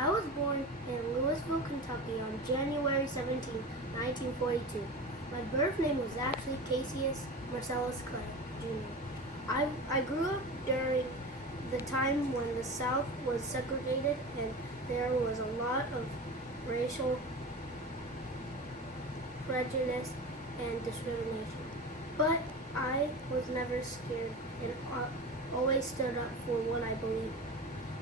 I was born in Louisville, Kentucky on January 17, 1942. My birth name was actually Cassius Marcellus Clay, Jr. I grew up during the time when the South was segregated and there was a lot of racial prejudice and discrimination. But I was never scared and always stood up for what I believed.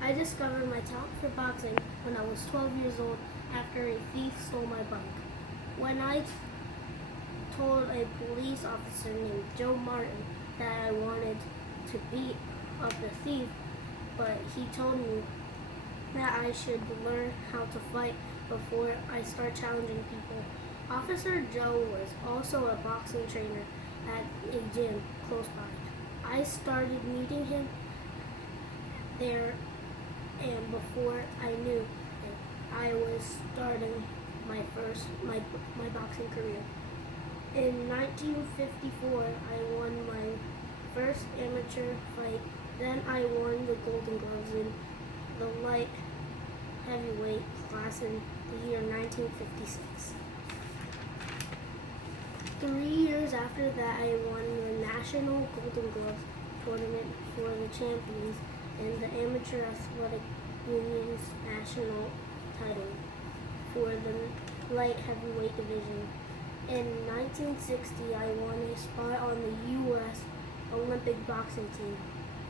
I discovered my talent for boxing when I was 12 years old after a thief stole my bike. When I told a police officer named Joe Martin that I wanted to beat up the thief, but he told me that I should learn how to fight before I start challenging people. Officer Joe was also a boxing trainer at a gym close by. I started meeting him there, and before I knew it, I was starting my boxing career. In 1954, I won my first amateur fight. Then I won the Golden Gloves in the light heavyweight class in the year 1956. 3 years after that, I won the National Golden Gloves tournament for the champions and the Amateur Athletic Union's national title for the light heavyweight division. In 1960, I won a spot on the U.S. Olympic boxing team.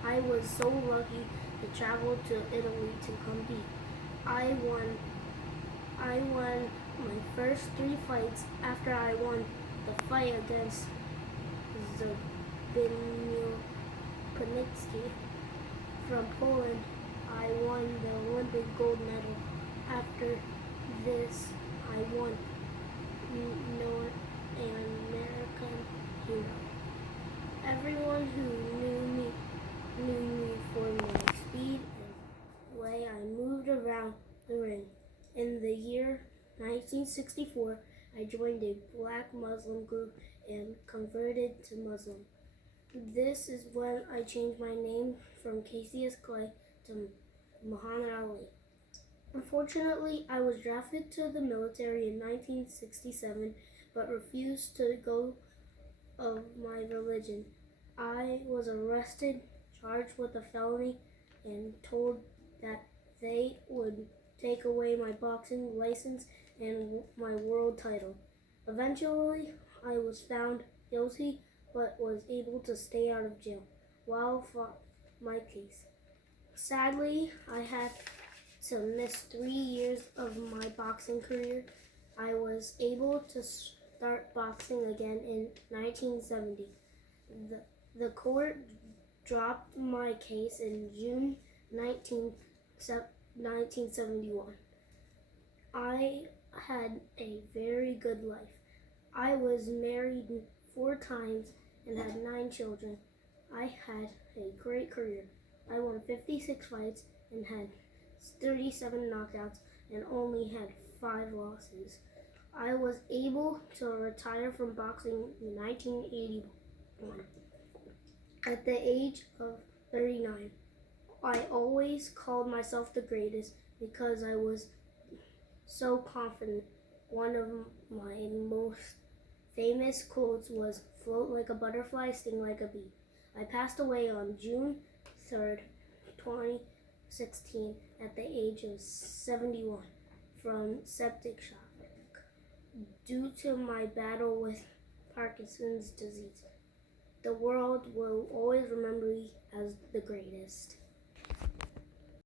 I was so lucky to travel to Italy to compete. I won my first 3 fights. After I won the fight against Zbigniew Konicki from Poland, I won the Olympic gold medal. After this, I won an American hero. Everyone who knew me for my speed and way I moved around the ring. In the year 1964, I joined a black Muslim group and converted to Muslim. This is when I changed my name from Cassius Clay to Muhammad Ali. Unfortunately, I was drafted to the military in 1967 but refused to go of my religion. I was arrested, charged with a felony, and told that they would take away my boxing license and my world title. Eventually, I was found guilty but was able to stay out of jail while fought my case. Sadly, I had to miss 3 years of my boxing career. I was able to start boxing again in 1970. The court dropped my case in June 1971. I had a very good life. I was married 4 times and had 9 children. I had a great career. I won 56 fights and had 37 knockouts and only had 5 losses. I was able to retire from boxing in 1981 at the age of 39. I always called myself the greatest because I was so confident. One of my most famous quotes was, "Float like a butterfly, sting like a bee." I passed away on June 3rd, 2016 at the age of 71 from septic shock due to my battle with Parkinson's disease. The world will always remember me as the greatest.